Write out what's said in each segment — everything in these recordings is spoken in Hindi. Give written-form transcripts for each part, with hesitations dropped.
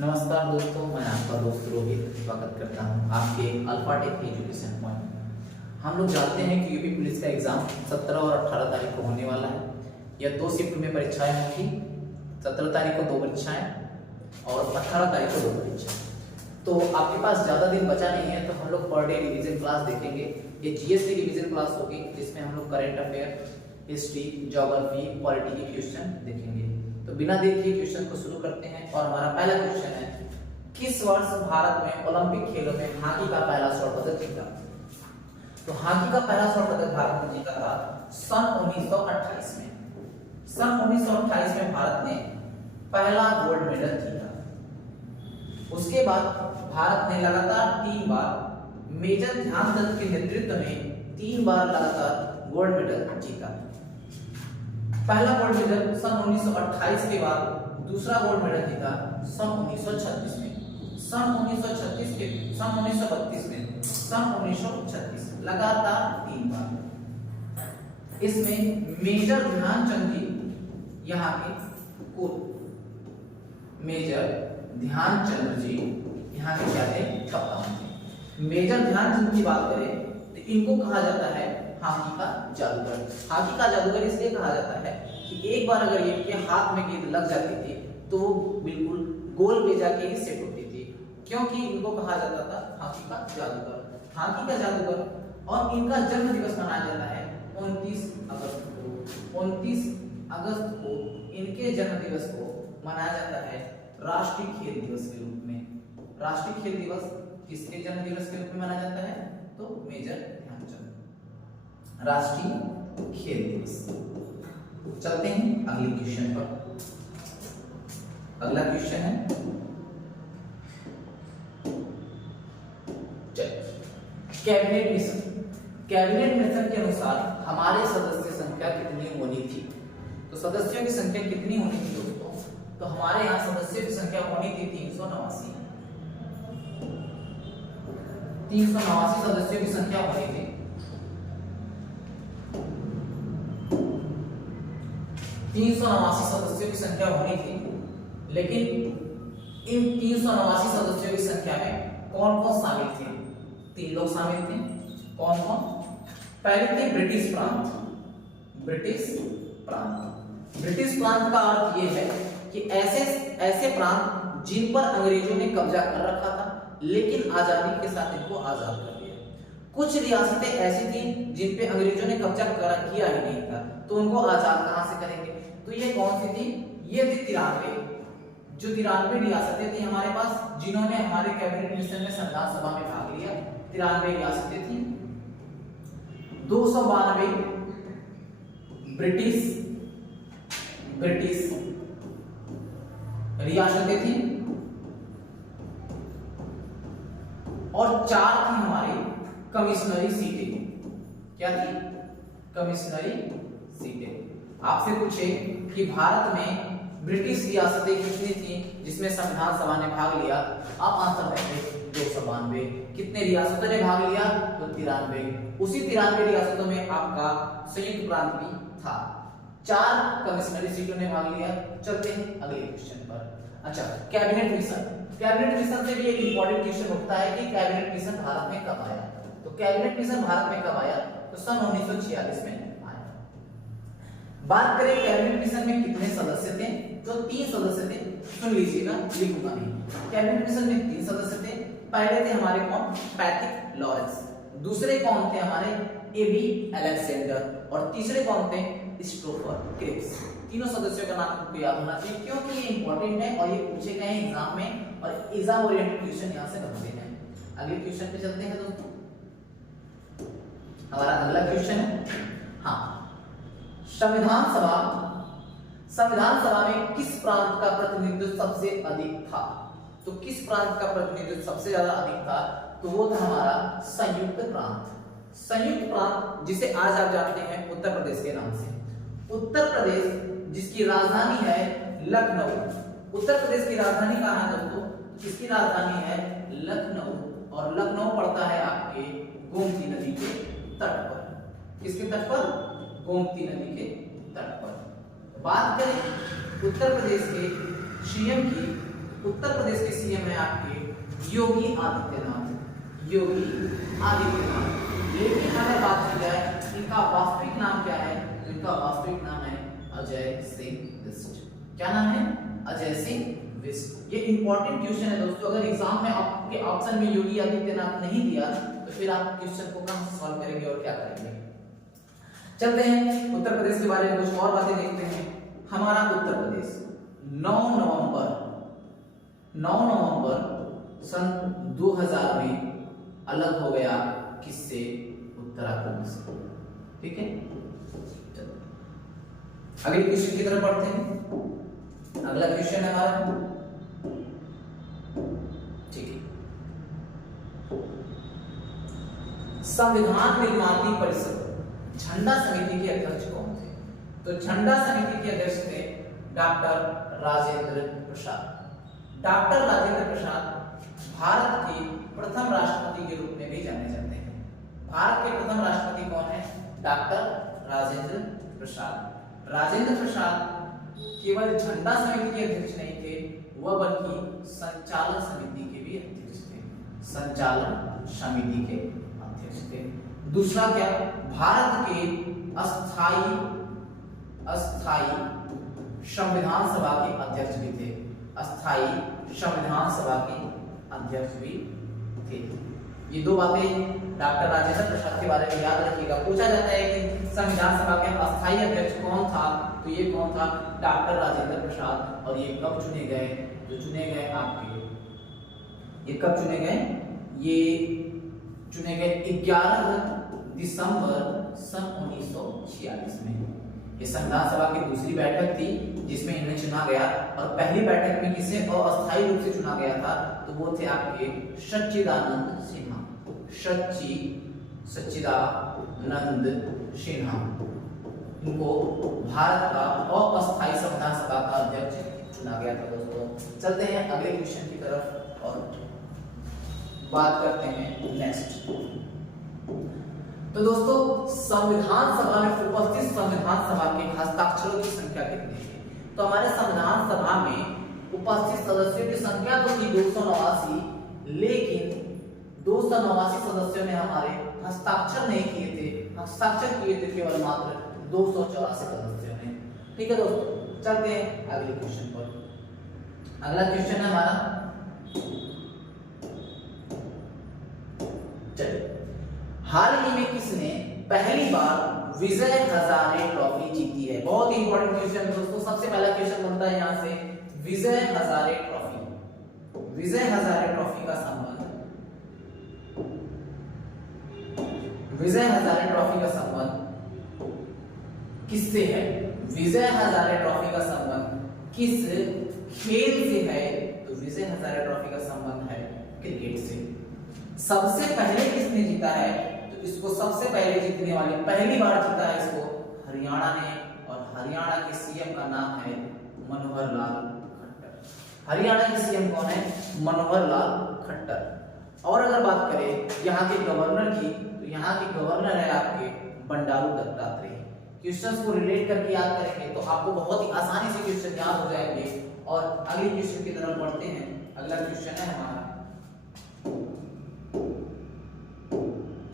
नमस्कार दोस्तों, मैं आपका दोस्त रोहित स्वागत करता हूं आपके अल्फाटेक एजुकेशन पॉइंट। हम लोग जानते हैं कि यूपी पुलिस का एग्जाम 17 और 18 तारीख को होने वाला है। यह 2 शिफ्ट में परीक्षाएं होंगी। 17 तारीख को 2 परीक्षाएं और 18 तारीख को 2 परीक्षाएं। तो आपके पास ज़्यादा दिन बचा नहीं है, तो हम लोग पर डे रिवीजन क्लास देखेंगे। ये जीएस की रिवीजन क्लास होगी, जिसमें हम लोग current affair, history, geography, polity के क्वेश्चन देखेंगे। तो बिना देर किए क्वेश्चन को शुरू करते हैं। और हमारा पहला क्वेश्चन है, किस वर्ष भारत में ओलंपिक खेलों में हॉकी का पहला स्वर्ण पदक जीता? तो हॉकी का पहला स्वर्ण पदक भारत ने जीता था सन 1928 में। सन 1928 में भारत ने पहला गोल्ड मेडल जीता। उसके बाद भारत ने लगातार 3 बार मेजर ध्यानचंद के नेतृत्व में 3 बार लगातार गोल्ड मेडल जीता। पहला गोल्ड मेडल सन 1928 के बाद दूसरा गोल्ड मेडल जीता सन 1936 में, सन 1936 के सन 1932 में, सन 1936 लगातार 3 बार। इसमें मेजर ध्यानचंद जी यहाँ के मेजर ध्यानचंद जी यहाँ के क्या थे? कप्तान थे। मेजर ध्यानचंद की बात करें तो इनको कहा जाता है हॉकी का जादूगर। हॉकी का जादूगर इसलिए कहा जाता है कि एक बार अगर इनके हाथ में गेंद लग जाती थी तो वो बिल्कुल गोल पे जाके ही सेट होती थी, क्योंकि इनको कहा जाता था हॉकी का जादूगर। हॉकी का जादूगर। और इनका जन्म दिवस मनाया जाता है 29 अगस्त को। 29 अगस्त को इनके जन्म दिवस को मनाया जाता है राष्ट्रीय खेल दिवस के रूप में। राष्ट्रीय खेल दिवस किसके जन्म दिवस के रूप में मनाया जाता है? तो मेजर ध्यानचंद। राष्ट्रीय खेल दिवस। चलते हैं अगले क्वेश्चन पर। अगला क्वेश्चन है, कैबिनेट मिशन। कैबिनेट मिशन के अनुसार हमारे सदस्य संख्या कितनी होनी थी? तो सदस्यों की संख्या कितनी होनी थी दोस्तों? तो हमारे यहाँ सदस्यों की संख्या होनी थी 389। 389 सदस्यों की संख्या होनी थी। 389 सदस्यों की संख्या होनी थी। लेकिन इन 389 सदस्यों की संख्या में कौन कौन शामिल थे? 3 लोग शामिल थे। कौन कौन? पहले थे ब्रिटिश प्रांत। ब्रिटिश प्रांत। ब्रिटिश प्रांत का अर्थ यह है कि ऐसे प्रांत जिन पर अंग्रेजों ने कब्जा कर रखा था, लेकिन आजादी के साथ इनको आजाद कर दिया। कुछ रियासतें ऐसी थी जिन पे अंग्रेजों ने कब्जा किया ही नहीं था, तो उनको आजाद कहां से करेंगे? तो ये कौन सी थी? ये थी 93 रियासतें थी हमारे पास, जिन्होंने हमारे कैबिनेट मिशन में संविधान सभा में भाग लिया। 93 रियासतें थी। 292 ब्रिटिश रियासतें थी और 4 थी हमारी कमिश्नरी सीटें। क्या थी? कमिश्नरी सीटें। आपसे पूछे कि भारत में ब्रिटिश रियासतें कितनी थी जिसमें संविधान सभा ने भाग लिया? आप आंसर देंगे 292। कितने रियासतों ने भाग लिया? तो 93। उसी 93 रियासतों में आपका संयुक्त प्रांत भी था। 4 कमिश्नरी सीटों ने भाग लिया। चलते हैं अगले क्वेश्चन पर। अच्छा, कैबिनेट मिशन। कैबिनेट मिशन से भी एक इंपॉर्टेंट क्वेश्चन उठता है कि कैबिनेट मिशन भारत में कब आया? तो कैबिनेट मिशन भारत में कब आया? तो सन 1946 में आया। बात करें कैबिनेट मिशन में कितने सदस्य थे? तो 3 सदस्य थे। सुन लीजिएगा, लिखूंगा नहीं। कैबिनेट मिशन में 3 सदस्य थे। पहले थे हमारे कौन? Patrick Lawrence. दूसरे कौन थे? हमारे एबी अलेक्जेंडर। और तीसरे कौन थे? स्टोफर क्रिप्स। तीनों सदस्यों का नाम आपको याद होना चाहिए, क्योंकि ये इंपॉर्टेंट है और ये पूछे गए हैं एग्जाम में, और एग्जाम ओरिएंटेड क्वेश्चन यहां से बनते हैं। अगले क्वेश्चन पे चलते हैं दोस्तों। हमारा अगला क्वेश्चन है, संविधान सभा में किस प्रांत का प्रतिनिधित्व सबसे अधिक था? तो किस प्रांत का प्रतिनिधित्व सबसे ज्यादा अधिक था? तो वो था हमारा संयुक्त प्रांत। संयुक्त प्रांत, जिसे आज आप जानते हैं उत्तर प्रदेश के नाम से। उत्तर प्रदेश, जिसकी राजधानी है लखनऊ। उत्तर प्रदेश की राजधानी कहां है दोस्तों? इसकी राजधानी है लखनऊ, और लखनऊ पड़ता है आपके गोमती नदी के तट पर। किसके तट पर? गोमती नदी के तट पर। बात करें उत्तर प्रदेश के सीएम की, उत्तर प्रदेश के आपके योगी आदित्यनाथ, योगी आदित्यनाथ। लेकिन अगर बात की जाए इनका वास्तविक नाम क्या है, तो इनका वास्तविक नाम है अजय सिंह बिष्ट। क्या नाम है? अजय सिंह बिष्ट। ये इंपॉर्टेंट क्वेश्चन है दोस्तों। अगर एग्जाम में आपके ऑप्शन में योगी आदित्यनाथ नहीं दिया तो फिर आप क्वेश्चन को कहां से सॉल्व करेंगे और क्या करेंगे। चलते हैं उत्तर प्रदेश के बारे में कुछ और बातें देखते हैं। हमारा उत्तर प्रदेश 9 नवंबर सन 2000 में अलग हो गया किससे? उत्तराखंड से। ठीक है, अगले क्वेश्चन की तरफ बढ़ते हैं। अगला क्वेश्चन है हमारा, ठीक है, संविधान निर्माण परिषद झंडा समिति के अध्यक्ष कौन थे? तो झंडा समिति के अध्यक्ष थे डॉक्टर राजेंद्र प्रसाद। डॉक्टर राजेंद्र प्रसाद भारत के प्रथम राष्ट्रपति के रूप में भी जाने जाते हैं। भारत के प्रथम राष्ट्रपति कौन है? डॉक्टर राजेंद्र प्रसाद। राजेंद्र प्रसाद केवल झंडा समिति के अध्यक्ष नहीं थे, वह बल्कि संचालन समिति के भी अध्यक्ष थे। संचालन समिति के अध्यक्ष थे। दूसरा क्या? भारत के अस्थाई संविधान सभा के अध्यक्ष भी थे। अस्थाई संविधान सभा के अध्यक्ष भी थे। ये दो बातें डॉक्टर राजेंद्र प्रसाद के बारे में याद रखिएगा। पूछा जाता है कि संविधान सभा के अस्थाई अध्यक्ष कौन था, तो ये कौन था? डॉक्टर राजेंद्र प्रसाद। और ये कब चुने गए? जो चुने गए आपके, ये कब चुने गए? ये चुने गए 11 दिसंबर सन 1946 में। ये संविधान सभा की दूसरी बैठक थी जिसमें इन्हें चुना गया। और पहली बैठक में किसे अस्थायी रूप से चुना गया था? तो वो थे आपके सच्चिदानंद सिन्हा। सच्चिदानंद सिन्हा, इनको भारत का अस्थायी संविधान सभा का अध्यक्ष चुना गया था दोस्तों। चलते हैं अगले क्वेश्चन की तरफ और बात करते हैं नेक्स्ट। तो दोस्तों संविधान सभा में उपस्थित संविधान सभा के हस्ताक्षरों की संख्या कितनी है? तो हमारे संविधान सभा में उपस्थित सदस्यों की संख्या तो थी 289, लेकिन 289 सदस्यों ने हमारे हस्ताक्षर नहीं किए थे। हस्ताक्षर किए थे केवल मात्र 284 सदस्यों ने। ठीक है दोस्तों, चलते हैं अगले क्वेश्चन पर। अगला क्वेश्चन है हमारा, चलिए, हाल ही में किसने पहली बार विजय हजारे ट्रॉफी जीती है? बहुत ही इंपॉर्टेंट क्वेश्चन है दोस्तों। सबसे पहला क्वेश्चन बनता है यहां से, विजय हजारे ट्रॉफी। विजय हजारे ट्रॉफी का संबंध, विजय हजारे ट्रॉफी का संबंध किससे है? विजय हजारे ट्रॉफी का संबंध किस खेल से है? तो विजय हजारे ट्रॉफी का संबंध है क्रिकेट से। सबसे पहले किसने जीता है? तो इसको सबसे पहले जीतने वाले, पहली बार जीता है इसको हरियाणा ने, और हरियाणा के सीएम का नाम है मनोहर लाल खट्टर। हरियाणा के सीएम कौन है? मनोहर लाल खट्टर। और अगर बात करें यहाँ के गवर्नर की, तो यहाँ के गवर्नर है आपके बंडारू दत्तात्रेय। क्वेश्चंस को रिलेट करके याद करेंगे तो आपको बहुत ही आसानी से क्वेश्चन याद हो जाएंगे। और अगले क्वेश्चन की तरफ बढ़ते हैं। अगला क्वेश्चन है हमारा,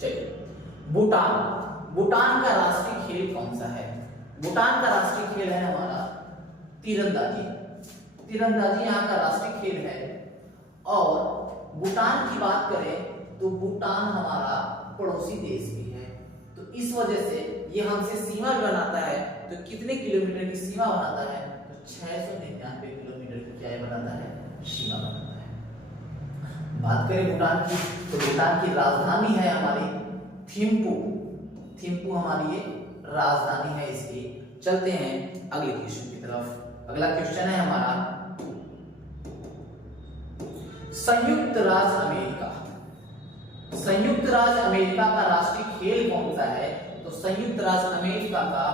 चलिए, भूटान का राष्ट्रीय खेल कौन सा है? भूटान का राष्ट्रीय खेल है हमारा तीरंदाजी। तीरंदाजी यहाँ का राष्ट्रीय खेल है। और भूटान की बात करें तो भूटान हमारा पड़ोसी देश भी है, तो इस वजह से ये हमसे सीमा भी बनाता है। तो कितने किलोमीटर की सीमा बनाता है? तो 699 किलोमीटर की क्या बनाता है? सीमा बनाता है। बात करें भूटान की, तो भूटान की राजधानी है हमारी थिम्पू। थिम्पू हमारी ये राजधानी है इसकी। चलते हैं अगले क्वेश्चन की तरफ। अगला क्वेश्चन है हमारा, संयुक्त राज्य अमेरिका। संयुक्त राज्य अमेरिका का राष्ट्रीय खेल कौन सा है? तो संयुक्त राज्य अमेरिका का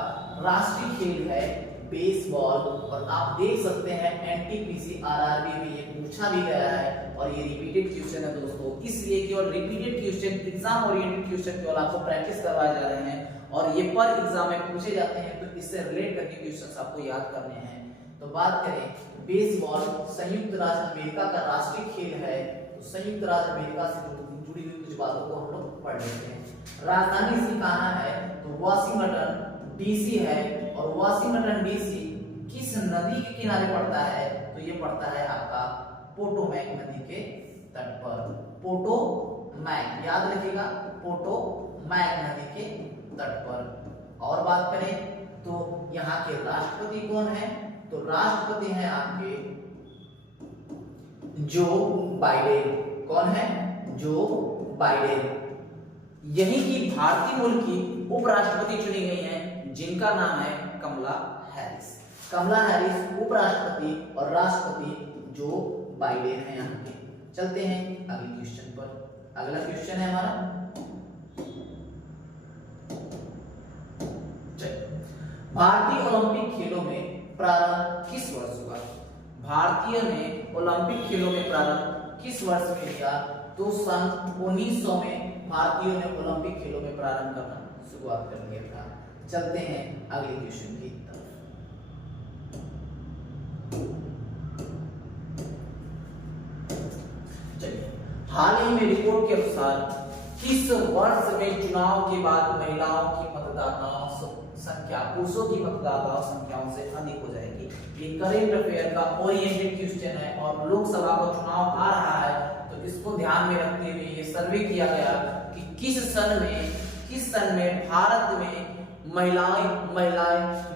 राष्ट्रीय खेल है बेसबॉल। और आप देख सकते हैं एनटीपीसी आरआरबी में ये पूछा भी गया है और ये रिपीटेड क्वेश्चन है दोस्तों। इसलिए केवल repeated question, exam oriented question केवल आपको प्रैक्टिस करवाए जा रहे हैं और ये पर एग्जाम में पूछे जाते हैं, तो इससे रिलेट करके क्वेश्चंस आपको याद करने हैं। तो बात करें बेसबॉल संयुक्त राज्य अमेरिका का राष्ट्रीय खेल है, तो संयुक्त राज्य अमेरिका से जुड़ी हुई कुछ बातों को हम लोग पढ़ लेते हैं। राजधानी इसकी कहाँ है, तो वाशिंगटन डीसी है, और वाशिंगटन डीसी किस नदी के किनारे पड़ता है, तो ये पड़ता है आपका पोटोमैक नदी के तट पर। पोटोमैक याद रखिएगा, पोटोमैक नदी के तट पर। और बात करें तो यहाँ के राष्ट्रपति कौन है, तो राष्ट्रपति हैं आपके जो बाइडेन। कौन है, जो बाइडेन। यही की भारतीय मूल की उपराष्ट्रपति चुनी गई हैं, जिनका नाम है कमला हैरिस। कमला हैरिस उपराष्ट्रपति और राष्ट्रपति जो बाइडेन है यहाँ के। चलते हैं अगले क्वेश्चन पर। अगला क्वेश्चन है हमारा, भारतीय ओलंपिक खेलों में प्रारंभ किस वर्ष हुआ। भारतीय ने ओलंपिक खेलों में प्रारंभ किस वर्ष में लिया, तो सन 1900 में भारतीयों ने ओलंपिक खेलों में प्रारंभ करना शुरुआत कर दिया था। चलते हैं अगले क्वेश्चन की तरफ। चलिए, हाल ही में रिपोर्ट के अनुसार किस वर्ष में चुनाव के बाद महिलाओं की मतदाताओं संख्या पुरुषों की मतदाताओं संख्याओं से अधिक हो जाएगी। ये करेंट अफेयर का ओरिएंटेड क्वेश्चन है और लोकसभा का चुनाव आ रहा है, तो इसको ध्यान में रखते हुए ये सर्वे किया गया कि किस सन में भारत में महिलाएं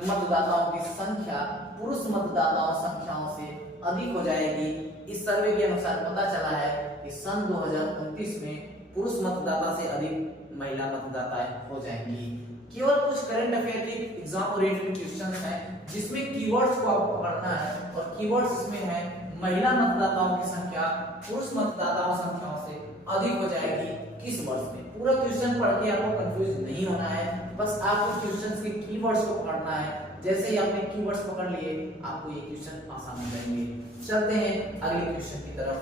मतदाताओं की संख्या पुरुष मतदाताओं संख्याओं से अधिक हो जाएगी। इस सर्वे के अनुसार पता चला है कि सन 2029 में पुरुष मतदाता से अधिक महिला मतदाताएं हो जाएंगी। केवल कुछ करंट अफेयर के एग्जाम ओरिएंटेड क्वेश्चंस हैं जिसमें कीवर्ड्स को आपको पढ़ना है, और कीवर्ड्स इसमें है महिला मतदाताओं की संख्या पुरुष मतदाताओं संख्याओं से अधिक हो जाएगी किस वर्ष में। पूरा क्वेश्चन पढ़ के आपको कंफ्यूज नहीं होना है, बस आपको क्वेश्चंस के कीवर्ड्स को पढ़ना है। जैसे ही आपने कीवर्ड्स पकड़ लिए आपको ये क्वेश्चन आसान हो जाएंगे। चलते हैं अगले क्वेश्चन की तरफ।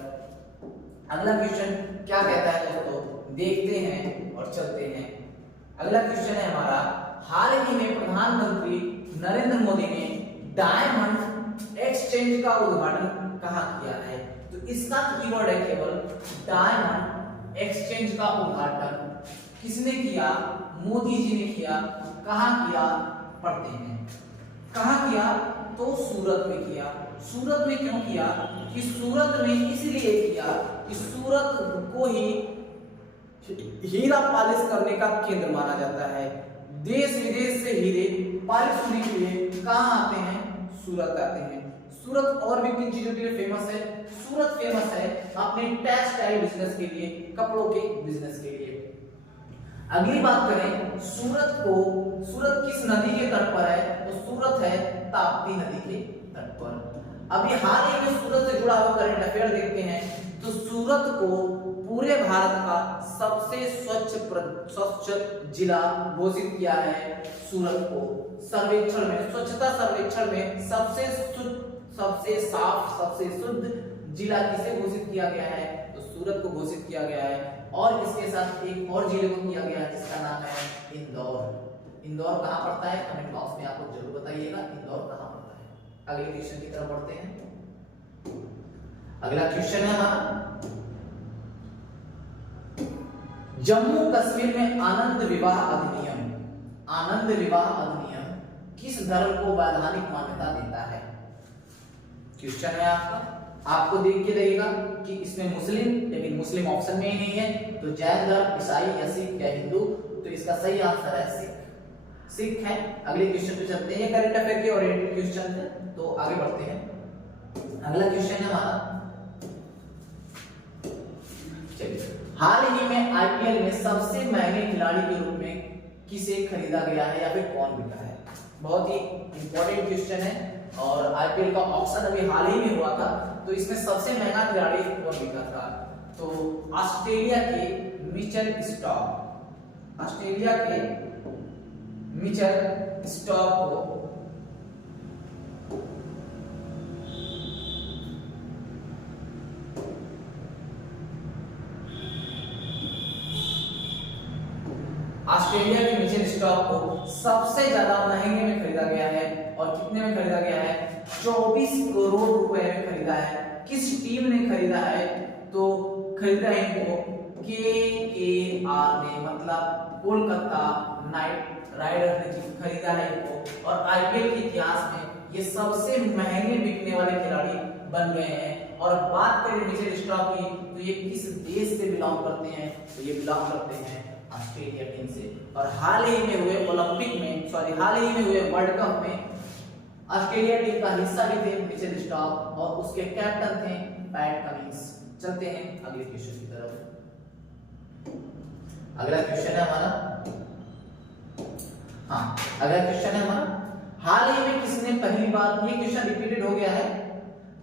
अगला क्वेश्चन क्या कहता है दोस्तों, देखते हैं और चलते हैं। अगला क्वेश्चन है हमारा, हाल ही में प्रधानमंत्री नरेंद्र मोदी ने डायमंड एक्सचेंज का उद्घाटन कहाँ किया है, तो इसका कीवर्ड है केवल डायमंड एक्सचेंज का उद्घाटन किसने किया, मोदी जी ने किया। कहाँ किया, पढ़ते हैं। कहाँ किया, तो सूरत में किया। सूरत में क्यों किया, कि सूरत में इसलिए किया कि सूरत को ही हीरा पालिश करने का केंद्र माना जाता है। देश विदेश से हीरे पालिश होने के लिए कहाँ आते हैं, सूरत आते हैं। सूरत और भी किन चीजों के लिए फेमस है, सूरत फेमस है अपने टेक्सटाइल बिजनेस के लिए, कपड़ों के बिजनेस के लिए। अगली बात करें सूरत किस नदी के तट पर है, तो सूरत है ताप्ती नदी के तट पर। अभी हाल ही में सूरत से जुड़ा हुआ करंट अफेयर देखते हैं, तो सूरत को पूरे भारत का सबसे स्वच्छ जिला घोषित किया है। सूरत को सर्वेक्षण में, स्वच्छता सर्वेक्षण में सबसे साफ सबसे शुद्ध जिला किसे घोषित किया गया है, तो सूरत को घोषित किया गया है। और इसके साथ एक और जिले को किया गया है जिसका नाम है इंदौर। इंदौर कहाँ पड़ता है, कमेंट बॉक्स में आप लोग जरूर बताइएगा इंदौर कहाँ पड़ता है। अगले क्वेश्चन की तरफ बढ़ते हैं। अगला क्वेश्चन है हमारा, जम्मू कश्मीर में आनंद विवाह अधिनियम किस धर्म को वैधानिक मान्यता देता है। क्वेश्चन है आपको देख के लगेगा कि इसमें मुस्लिम, लेकिन मुस्लिम ऑप्शन में ही नहीं है, तो जैन धर्म, ईसाई या सिख या हिंदू, तो इसका सही आंसर है सिख है। अगले क्वेश्चन पे चलते हैं, करंट अफेयर के ओरिएंटेड क्वेश्चन है, तो आगे बढ़ते हैं। अगला क्वेश्चन है हमारा, चलिए, हाल ही में आईपीएल में सबसे महंगे खिलाड़ी के रूप में किसे खरीदा गया है या फिर कौन बिका है। बहुत ही इंपॉर्टेंट क्वेश्चन है, और आईपीएल का ऑक्शन अभी हाल ही में हुआ था, तो इसमें सबसे महंगा खिलाड़ी कौन बिका था, तो ऑस्ट्रेलिया के मिचेल स्टार्क को ऑस्ट्रेलिया के मिचेल स्टार्क को सबसे ज्यादा महंगे में खरीदा गया है। और कितने में खरीदा गया है, 24 करोड़ रुपए में खरीदा है। किस टीम ने खरीदा है? तो खरीदा है इनको KKR ने, मतलब कोलकाता नाइट राइडर ने खरीदा है इनको। और आईपीएल के इतिहास में ये सबसे महंगे बिकने वाले खिलाड़ी बन गए हैं। और बात करें मिचेल स्टार्क की, तो ये किस देश से बिलोंग करते हैं? तो ये बिलोंग करते हैं ऑस्ट्रेलिया टीम से। और हाल ही में हुए ओलंपिक में, सॉरी हाल ही में हुए वर्ल्ड कप में ऑस्ट्रेलिया टीम का हिस्सा भी थे मिचेल स्टार्क और उसके कैप्टन थे पैट कमिंस। चलते हैं अगले क्वेश्चन की तरफ। अगला क्वेश्चन है हमारा, हाँ अगला क्वेश्चन है हमारा, हाल ही में किसने पहली बार, ये क्वेश्चन रिपीटेड हो गया है,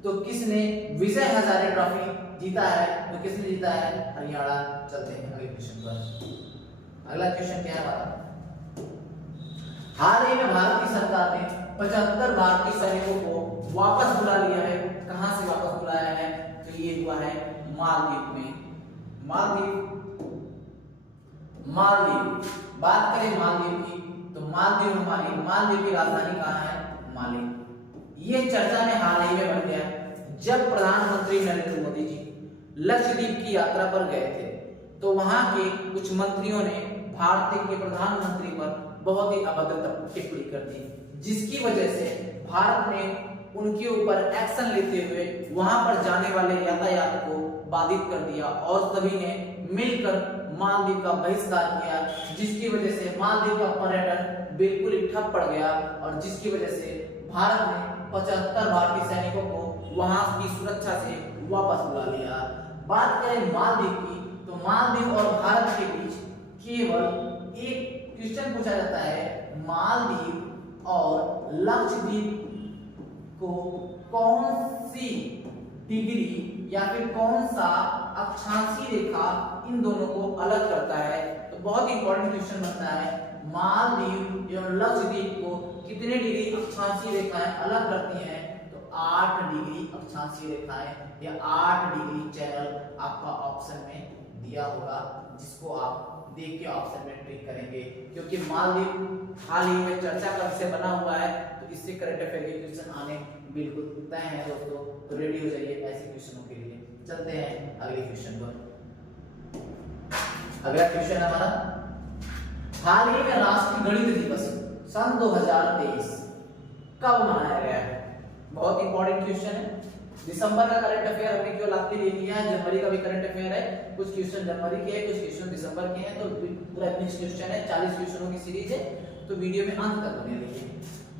तो किसने विजय हजारे ट्रॉफी जीता है? तो किसने जीता है? हरियाणा। चलते हैं अगले क्वेश्चन पर। अगला क्वेश्चन क्या है हमारा, हाल ही में भारतीय सरकार ने 75 भारतीय सैनिकों को वापस बुला लिया है। कहां से वापस बुलाया है? तो ये हुआ है मालदीव में। मालदीव बात करें मालदीव की, तो मालदीव की राजधानी कहां है? माले। ये चर्चा में हाल ही में बन गया जब प्रधानमंत्री नरेंद्र मोदी जी लक्षद्वीप की यात्रा पर गए थे, तो वहां के कुछ मंत्रियों ने भारत के प्रधानमंत्री पर बहुत ही अभद्र टिप्पणी कर दी, जिसकी वजह से भारत ने उनके ऊपर एक्शन लेते हुए वहां पर जाने वाले यातायात को बाधित कर दिया और सभी ने मिलकर मालदीव का बहिष्कार किया, जिसकी वजह से मालदीव का पर्यटन बिल्कुल ही ठप पड़ गया और जिसकी वजह से भारत ने 75 भारतीय सैनिकों को वहां की सुरक्षा से वापस बुला लिया। बात करें मालदीव की, तो मालदीव और भारत के बीच केवल एक क्वेश्चन पूछा जाता है, मालदीव और लक्षद्वीप को कौन सी डिग्री या फिर कौन सा अक्षांशीय रेखा इन दोनों को अलग करता है? तो बहुत इंपॉर्टेंट क्वेश्चन बनता है, मालदीव एवं लक्षद्वीप को कितने डिग्री अक्षांशीय रेखाएं अलग करती हैं? तो 8 डिग्री अक्षांशीय रेखाएं या 8 डिग्री चैनल आपका ऑप्शन में दिया होगा, जिसको आप देख के ऑप्शन में टिक करेंगे, क्योंकि मालदीव हाल ही में चर्चा का विषय बना हुआ है, तो इससे करंट अफेयर के क्वेश्चन आने बिल्कुल तय है दोस्तों, तो रेडी हो जाइए ऐसे क्वेश्चनों के लिए। चलते हैं अगले क्वेश्चन पर। अगला क्वेश्चन हमारा, हाल ही में राष्ट्रीय गणित दिवस सन 2023 कब मनाया गया है? बहुत इंपॉर्टेंट क्वेश्चन है। दिसंबर का करंट अफेयर हमने केवल आपके लिए लिया है, जनवरी का भी करंट अफेयर है, कुछ क्वेश्चन जनवरी के हैं, कुछ क्वेश्चन दिसंबर के हैं, तो पूरा मिक्स क्वेश्चन है, 40 क्वेश्चनों की सीरीज है, तो वीडियो में अंत तक बने रहिए।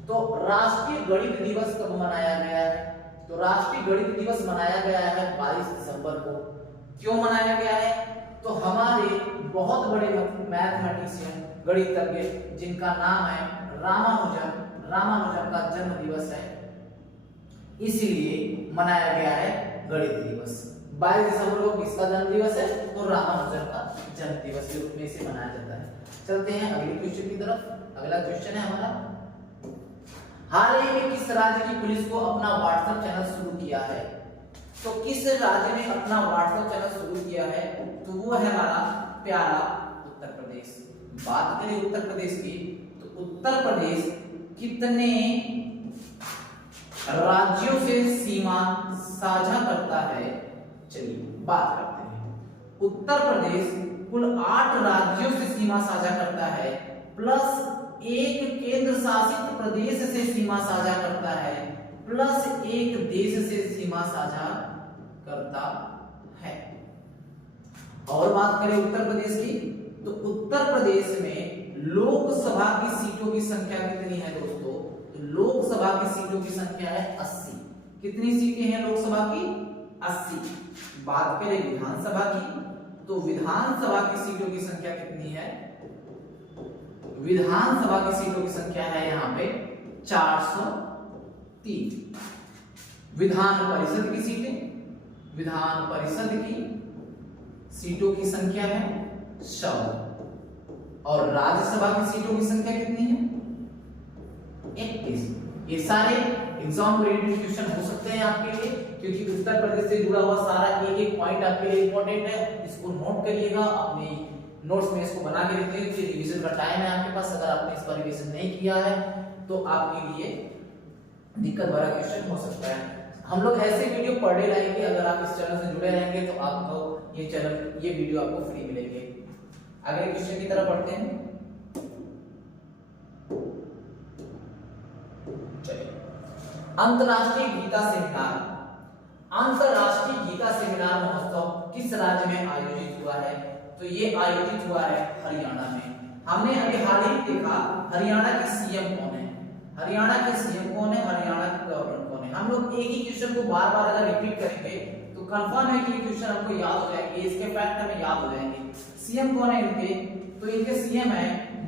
तो राष्ट्रीय गणित दिवस कब मनाया गया है? तो राष्ट्रीय गणित दिवस मनाया गया है 22 दिसंबर को। क्यों मनाया गया है? तो हमारे बहुत बड़े मैथमेटिशियन गणितज्ञ जिनका नाम है रामानुजन का जन्म दिवस है, इसलिए मनाया गया है गणित दिवस। 22 दिसंबर को किसका जन्म दिवस है? तो रामानुजन का जन्म दिवस के रूप में इसे मनाया जाता है। चलते हैं अगले क्वेश्चन की तरफ। अगला क्वेश्चन है हमारा, हाल ही में किस राज्य की पुलिस को अपना व्हाट्सएप चैनल शुरू किया है? तो किस राज्य ने अपना व्हाट्सएप चैनल शुरू किया है? तो वो है हमारा प्यारा उत्तर प्रदेश। बात करें उत्तर प्रदेश की, तो उत्तर प्रदेश कितने राज्यों से सीमा साझा करता है? चलिए बात करते हैं। उत्तर प्रदेश कुल 8 राज्यों से सीमा साझा करता है, प्लस एक केंद्र शासित प्रदेश से सीमा साझा करता है, प्लस एक देश से सीमा साझा करता है। और बात करें उत्तर प्रदेश की, तो उत्तर प्रदेश में लोकसभा की सीटों की संख्या कितनी है दोस्तों? तो लोकसभा की सीटों की संख्या है 80। कितनी सीटें हैं लोकसभा की? 80। बात करें विधानसभा की, तो विधानसभा की सीटों की संख्या कितनी है? विधानसभा की सीटों की संख्या है यहां पे 403। विधान परिषद की सीटों की संख्या है 100। और राज्यसभा की सीटों की संख्या कितनी है? 31। ये सारे एग्जाम ओरिएंटेड क्वेश्चन हो सकते हैं आपके लिए, क्योंकि उत्तर प्रदेश से जुड़ा हुआ सारा एक पॉइंट आपके लिए इंपॉर्टेंट है। इसको नोट करिएगा, अपने नोट्स में इसको बना के रखिए कि रिवीजन का टाइम है आपके पास। अगर आपने इस पर रिवीजन नहीं किया है तो आपके लिए दिक्कत भरा क्वेश्चन हो सकता है। हम लोग ऐसे वीडियो पर डे लाएंगे, अगर आप इस चैनल से जुड़े रहेंगे तो आपको ये वीडियो आपको फ्री मिलेंगे। अगले क्वेश्चन की तरफ बढ़ते हैं। चलिए, अंतरराष्ट्रीय गीता सेमिनार महोत्सव किस राज्य में आयोजित हुआ है? तो ये आयोजित हुआ है हरियाणा में। हमने अभी हाल ही देखा हरियाणा के सीएम कौन है, हरियाणा के गवर्नर कौन है। हम लोग एक ही क्वेश्चन को बार बार अगर रिपीट करेंगे तो कंफर्म है कि ये क्वेश्चन हमको याद हो जाएंगे, इसके फैक्ट हमें याद हो जाएंगे। सीएम कौन है इनके? तो इनके सीएम है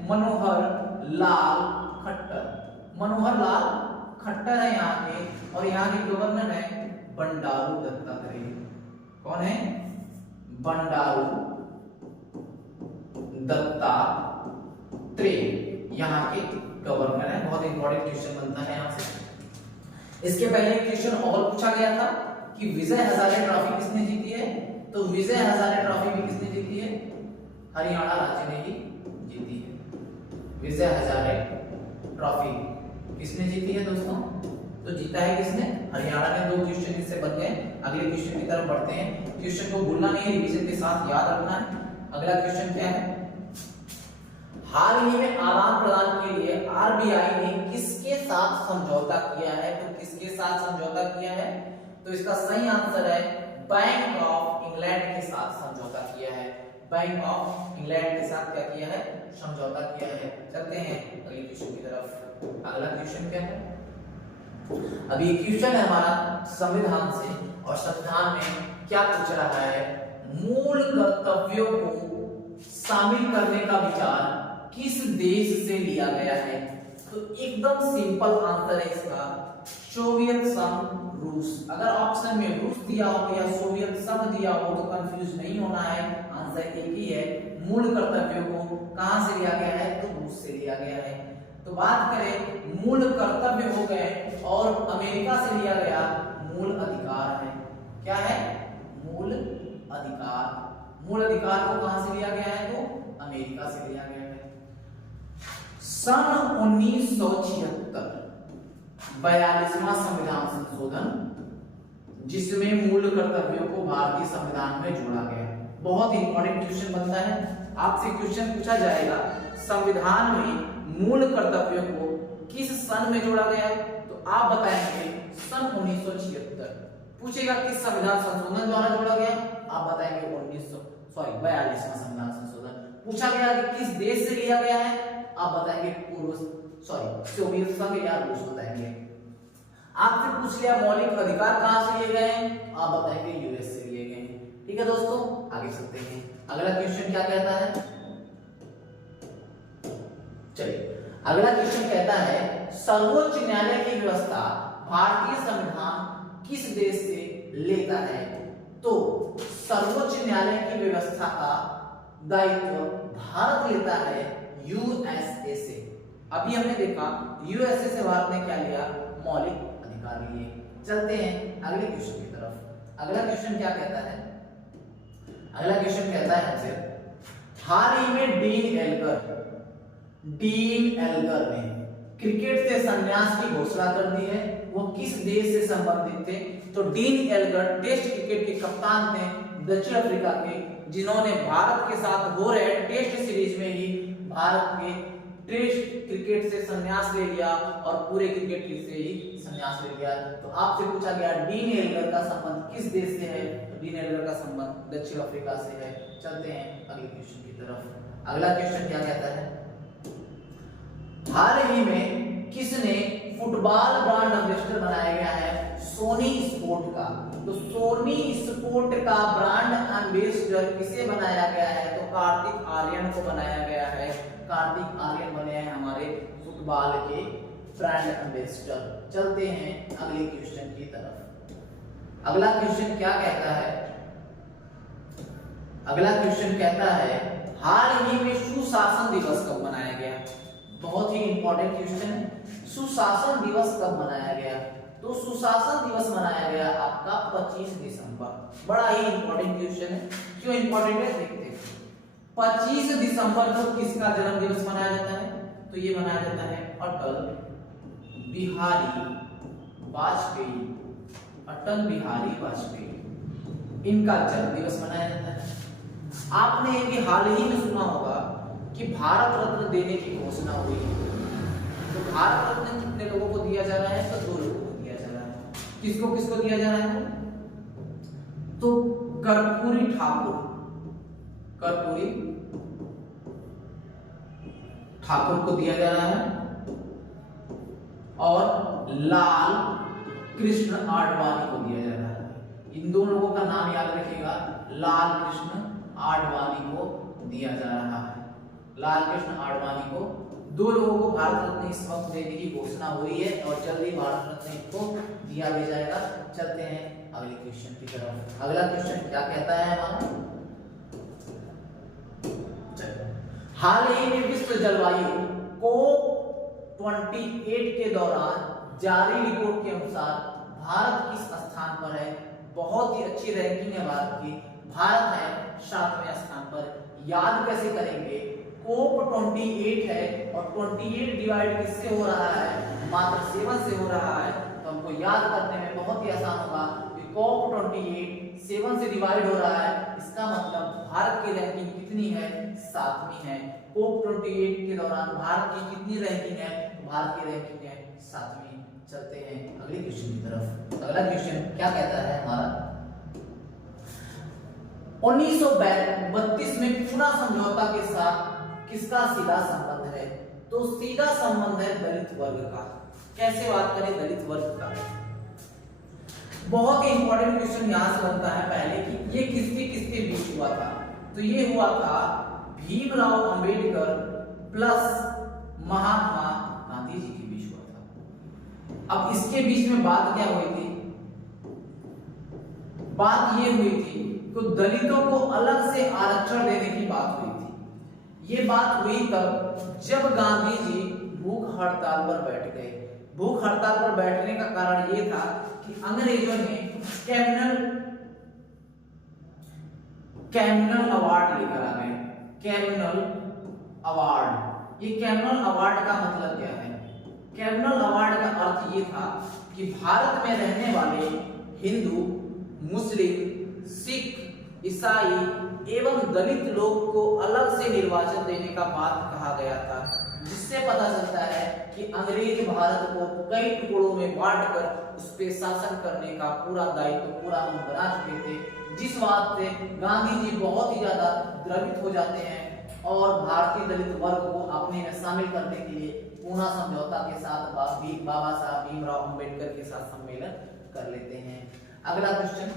मनोहर लाल खट्टर है यहाँ के, और यहाँ के गवर्नर है बंडारू दत्तात्रेय। कौन है? बंडारू दत्तात्रेय यहाँ के गवर्नर है। बहुत इंपॉर्टेंट क्वेश्चन बनता है यहाँ से। इसके पहले एक क्वेश्चन और पूछा गया था कि विजय हजारे ट्रॉफी किसने जीती है? तो विजय हजारे ट्रॉफी भी किसने जीती है? हरियाणा राज्य ने ही जीती है। विजय हजारे ट्रॉफी किसने जीती है दोस्तों? तो जीता है किसने? हरियाणा ने। दो क्वेश्चन इससे बन गए। अगले क्वेश्चन की तरफ बढ़ते हैं। क्वेश्चन को भूलना नहीं है, रिवीजन के साथ याद रखना है। अगला क्वेश्चन क्या है? हाल ही में आदान प्रदान के लिए आरबीआई ने किसके साथ समझौता किया है? तो किसके साथ समझौता किया है? तो इसका सही आंसर है बैंक ऑफ इंग्लैंड के साथ समझौता किया है। बैंक ऑफ इंग्लैंड के साथ क्या किया है? समझौता किया है। चलते हैं अगले क्वेश्चन की तरफ। अगला क्वेश्चन क्या है? अभी क्वेश्चन है हमारा संविधान से, और संविधान में क्या पूछ रहा है? मूल कर्तव्यों को शामिल करने का विचार किस देश से लिया गया है? तो एकदम सिंपल आंसर है इसका, सोवियत संघ रूस। अगर ऑप्शन में रूस दिया हो या सोवियत संघ दिया हो तो कंफ्यूज नहीं होना है, आंसर एक ही है। मूल कर्तव्यों को कहां से लिया गया है? तो रूस से लिया गया है। तो बात करें मूल कर्तव्य हो गए, और अमेरिका से लिया गया मूल अधिकार है। क्या है? मूल अधिकार। मूल अधिकार को कहां से लिया गया है? तो अमेरिका से लिया गया है। सन 1976 42वां संविधान संशोधन, जिसमें मूल कर्तव्यों को भारतीय संविधान में जोड़ा गया है। बहुत इंपॉर्टेंट क्वेश्चन बनता है। आपसे क्वेश्चन पूछा जाएगा संविधान में मूल कर्तव्यों को किस सन में जोड़ा गया है? तो आप बताएंगे सन 1976। पूछेगा किस संविधान संशोधन द्वारा जोड़ा गया? आप बताएंगे 42वां संविधान संशोधन। पूछा गया कि किस देश से लिया गया है? आप बताएंगे सोवियत संघ या रूस बताएंगे। आपसे पूछ लिया मौलिक अधिकार कहां से लिए गए हैं? आप बताएंगे यूएस से लिए गए हैं। ठीक है दोस्तों, आगे चलते हैं। अगला क्वेश्चन क्या कहता है? चलिए, अगला क्वेश्चन कहता है सर्वोच्च न्यायालय की व्यवस्था भारतीय संविधान किस देश से लेता है? तो सर्वोच्च न्यायालय की व्यवस्था का दायित्व भारत लेता है यूएसए से। अभी हमने देखा यूएसए से भारत ने क्या लिया? मौलिक अधिकार लिए। चलते हैं अगले क्वेश्चन की तरफ। अगला क्वेश्चन क्या कहता है? अगला क्वेश्चन कहता है हमसे हाल ही में डीन एल्गर ने क्रिकेट से संन्यास की घोषणा कर दी है। वो किस देश से संबंधित थे? तो डीन एल्गर टेस्ट क्रिकेट के कप्तान थे दक्षिण अफ्रीका के, जिन्होंने भारत के साथ हो रहे टेस्ट सीरीज में ही भारत के टेस्ट क्रिकेट से संन्यास ले लिया और पूरे क्रिकेट से ही संन्यास ले लिया। तो आपसे पूछा गया डीन एल्गर का संबंध किस देश से है? तो डीन एल्गर का संबंध दक्षिण अफ्रीका से है। चलते हैं अगले क्वेश्चन की तरफ। अगला क्वेश्चन क्या कहता है? हाल ही में किसने फुटबॉल ब्रांड एम्बेसडर बनाया गया है? सोनी स्पोर्ट का। तो सोनी स्पोर्ट का ब्रांड एम्बेसडर किसे बनाया गया है? तो कार्तिक आर्यन को बनाया गया है। कार्तिक आर्यन बने हैं हमारे फुटबॉल के ब्रांड एम्बेसडर। चलते हैं अगले क्वेश्चन की तरफ। अगला क्वेश्चन क्या कहता है? अगला क्वेश्चन कहता है हाल ही में सुशासन दिवस कब मनाया गया? बहुत ही इंपॉर्टेंट क्वेश्चन है। सुशासन दिवस कब मनाया गया? तो सुशासन दिवस मनाया गया आपका 25 दिसंबर। बड़ा ही इंपॉर्टेंट क्वेश्चन है। क्यों इंपॉर्टेंट है देखते हैं। 25 दिसंबर को किसका जन्म दिवस मनाया जाता है? तो ये मनाया जाता है अटल बिहारी वाजपेयी, अटल बिहारी वाजपेयी, इनका जन्म दिवस मनाया जाता है। आपने ये भी हाल ही में सुना होगा कि भारत रत्न देने की घोषणा हुई है। तो भारत रत्न कितने लोगों को दिया जा रहा है? तो 2 लोगों को दिया जा रहा है। किसको किसको दिया जा रहा है? तो कर्पूरी ठाकुर, कर्पूरी ठाकुर को दिया जा रहा है और लाल कृष्ण आडवाणी को दिया जा रहा है। इन दोनों लोगों का नाम याद रखिएगा, लाल कृष्ण आडवाणी को दिया जा रहा है। लाल कृष्ण आडवाणी को 2 लोगों को भारत रत्न इस वक्त देने की घोषणा हुई है और जल्दी भारत रत्न इनको दिया भी जाएगा। चलते हैं अगले क्वेश्चन की तरफ। अगला क्वेश्चन क्या कहता है हमारा? हाल ही में विश्व जलवायु COP28 के दौरान जारी रिपोर्ट के अनुसार भारत किस स्थान पर है? बहुत ही अच्छी रैंकिंग है भारत की। भारत है 7वें स्थान पर। याद कैसे करेंगे? COP28 है और 28 डिवाइड किससे हो रहा है? मात्र 7 से हो रहा है। तो हमको याद करने में बहुत ही आसान होगा कि COP28 7 से डिवाइड हो रहा है। इसका मतलब भारत की रैंकिंग कितनी है? 7वीं है। COP28 के दौरान भारत की कितनी रैंकिंग है? भारत की रैंकिंग है 7वीं। चलते हैं अगले क्वेश्चन की तरफ। अगला क्वेश्चन क्या कहता है हमारा? 1932 में पूना समझौता के साथ किसका सीधा संबंध है? तो सीधा संबंध है दलित वर्ग का। कैसे बात करें दलित वर्ग का? बहुत ही इंपॉर्टेंट क्वेश्चन यहां से बनता है पहले कि ये किसके किसके बीच हुआ था? तो ये हुआ था भीमराव अंबेडकर प्लस महात्मा गांधी जी के बीच हुआ था। अब इसके बीच में बात क्या हुई थी? बात ये हुई थी कि दलितों को अलग से आरक्षण देने की बात हुई थी। ये बात हुई तब जब गांधी जी भूख हड़ताल पर बैठ गए। भूख हड़ताल पर बैठने का कारण ये था कि अंग्रेजों ने कैमनल अवार्ड लेकर आ गए। कैमनल अवार्ड। ये कैमनल अवार्ड का मतलब क्या है? कैमनल अवार्ड का अर्थ ये था कि भारत में रहने वाले हिंदू, मुस्लिम, सिख, ईसाई एवं दलित लोग को अलग से निर्वाचन देने का बात कहा गया था, जिससे पता चलता है कि अंग्रेज भारत को कई टुकड़ों में बांटकर उस पर शासन करने का पूरा दायित्व पूरा हम बना चुके थे। जिस बात से गांधी जी बहुत ही ज्यादा द्रवित हो जाते हैं और भारतीय दलित वर्ग को अपने में शामिल करने के लिए पूना समझौता के साथ बाबा साहब भीमराव अंबेडकर के साथ सम्मेलन कर लेते हैं। अगला क्वेश्चन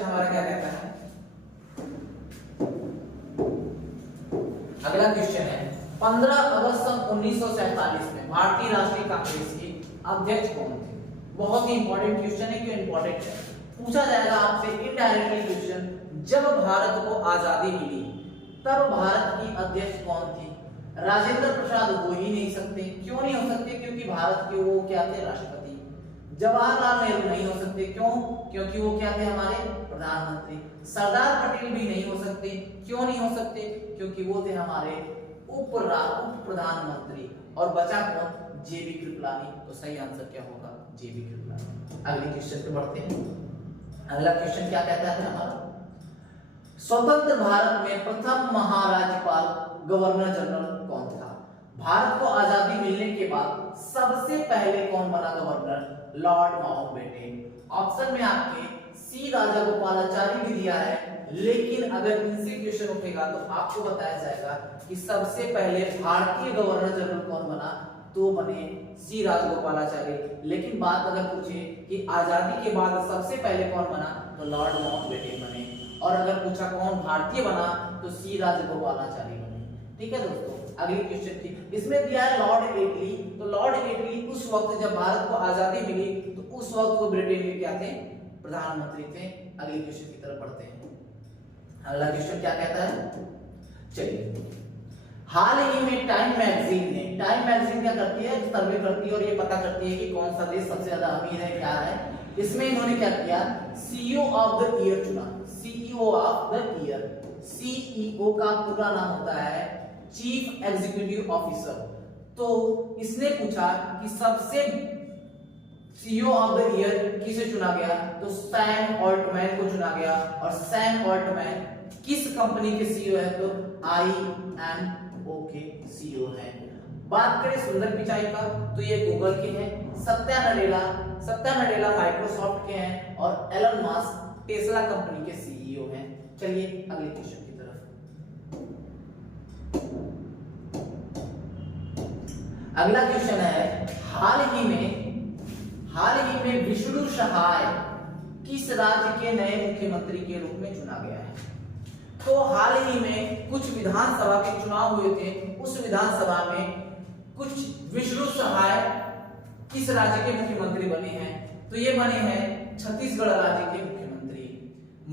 हमारा क्या कहता है? अगला क्वेश्चन है 15 अगस्त सन 1947 में भारतीय राष्ट्रीय कांग्रेस के अध्यक्ष कौन थे? बहुत ही इंपॉर्टेंट क्वेश्चन है। क्यों इंपॉर्टेंट है? पूछा जाएगा आपसे इनडायरेक्टली क्वेश्चन। जब भारत को आजादी मिली तब भारत की अध्यक्ष कौन थी? राजेंद्र प्रसाद हो ही नहीं सकते। क्यों नहीं हो सकते? क्योंकि भारत के वो क्या थे? राष्ट्रपति। जवाहरलाल नेहरू नहीं हो सकते। क्यों? क्योंकि वो क्या थे? हमारे प्रधानमंत्री। सरदार पटेल भी नहीं हो सकते। क्यों नहीं हो सकते? क्योंकि वो थे हमारे उप प्रधानमंत्री। और बचा कौन? जेबी कृपलानी। तो सही आंसर क्या होगा? जेबी कृपलानी। अगले क्वेश्चन पे बढ़ते हैं। अगला क्वेश्चन क्या कहता है हमारा? स्वतंत्र भारत में प्रथम महाराज्यपाल गवर्नर जनरल कौन था? भारत को आजादी मिलने के बाद सबसे पहले कौन बना गवर्नर? Lord Mountbatten. ऑप्शन में आपके सी राजागोपालाचारी भी दिया है, लेकिन अगर इनसे क्वेश्चन उठेगा तो आपको बताया जाएगा कि सबसे पहले भारतीय गवर्नर जनरल कौन बना? तो बने सी राजगोपालाचारी। लेकिन बात अगर पूछे कि आजादी के बाद सबसे पहले कौन बना, तो लॉर्ड माउंटबेटन बने। और अगर पूछा कौन भारतीय बना, तो सी राजगोपालाचारी बने। ठीक है दोस्तों, अगली क्वेश्चन थी, इसमें दिया है लॉर्ड एटली। तो लॉर्ड एटली उस वक्त जब भारत को आजादी मिली तो उस वक्त वो ब्रिटेन के क्या थे? प्रधानमंत्री थे। अगले क्वेश्चन की तरफ बढ़ते हैं। अगला क्वेश्चन क्या कहता है? चलिए, हाल ही में टाइम मैगजीन क्या करती है? सर्वे करती है और ये पता करती है कि कौन सा देश सबसे ज्यादा अमीर है, क्या है। इसमें इन्होंने क्या किया? सीईओ ऑफ द ईयर चुना। CEO of the year. CEO का पूरा नाम होता है चीफ एग्जीक्यूटिव ऑफिसर। तो इसने पूछा कि सबसे सीईओ ऑफ द ईयर किसे चुना गया? तो सैम ऑल्टमैन को चुना गया। और सैम ऑल्टमैन किस कंपनी के सीईओ है? तो IMO के सीईओ है। बात करें सुंदर पिचाई का, तो ये गूगल के हैं। सत्या नडेला माइक्रोसॉफ्ट के हैं। और एलन मस्क टेस्ला कंपनी के सीईओ हैं। चलिए अगले क्वेश्चन की तरफ। अगला क्वेश्चन है, हाल ही में विष्णु सहाय किस राज्य के नए मुख्यमंत्री के रूप में चुना गया है? तो हाल ही में कुछ विधानसभा के चुनाव हुए थे, उस विधानसभा में कुछ विष्णु सहाय किस राज्य के मुख्यमंत्री बने हैं? तो ये बने हैं छत्तीसगढ़ राज्य के मुख्यमंत्री।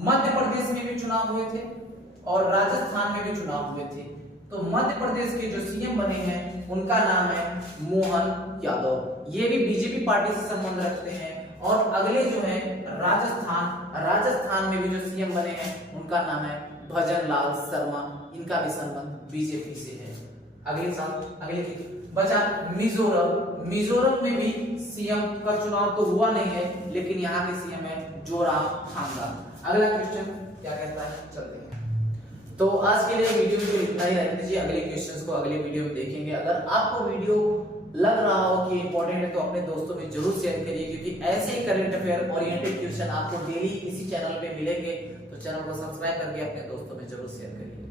मध्य प्रदेश में भी चुनाव हुए थे और राजस्थान में भी चुनाव हुए थे। तो मध्य प्रदेश के जो सीएम बने हैं उनका नाम है मोहन यादव। ये भी बीजेपी पार्टी से संबंध रखते हैं। और अगले जो है राजस्थान में भी जो सीएम बने हैं उनका नाम है भजन लाल शर्मा। इनका भी संबंध बीजेपी से है। अगले बचा मिजोरम में भी सीएम का चुनाव तो हुआ नहीं है, लेकिन यहाँ के सीएम है जोरामथंगा। अगला क्वेश्चन क्या कहता है, चलते हैं। तो आज के लिए वीडियो में इतना ही रहने दीजिए। अगले क्वेश्चंस को अगले वीडियो में देखेंगे। अगर आपको वीडियो लग रहा हो कि इंपॉर्टेंट है तो अपने दोस्तों में जरूर शेयर करिए, क्योंकि ऐसे ही करंट अफेयर ओरिएंटेड क्वेश्चन आपको डेली इसी चैनल पे मिलेंगे। तो चैनल को सब्सक्राइब करके अपने दोस्तों में जरूर शेयर करिए।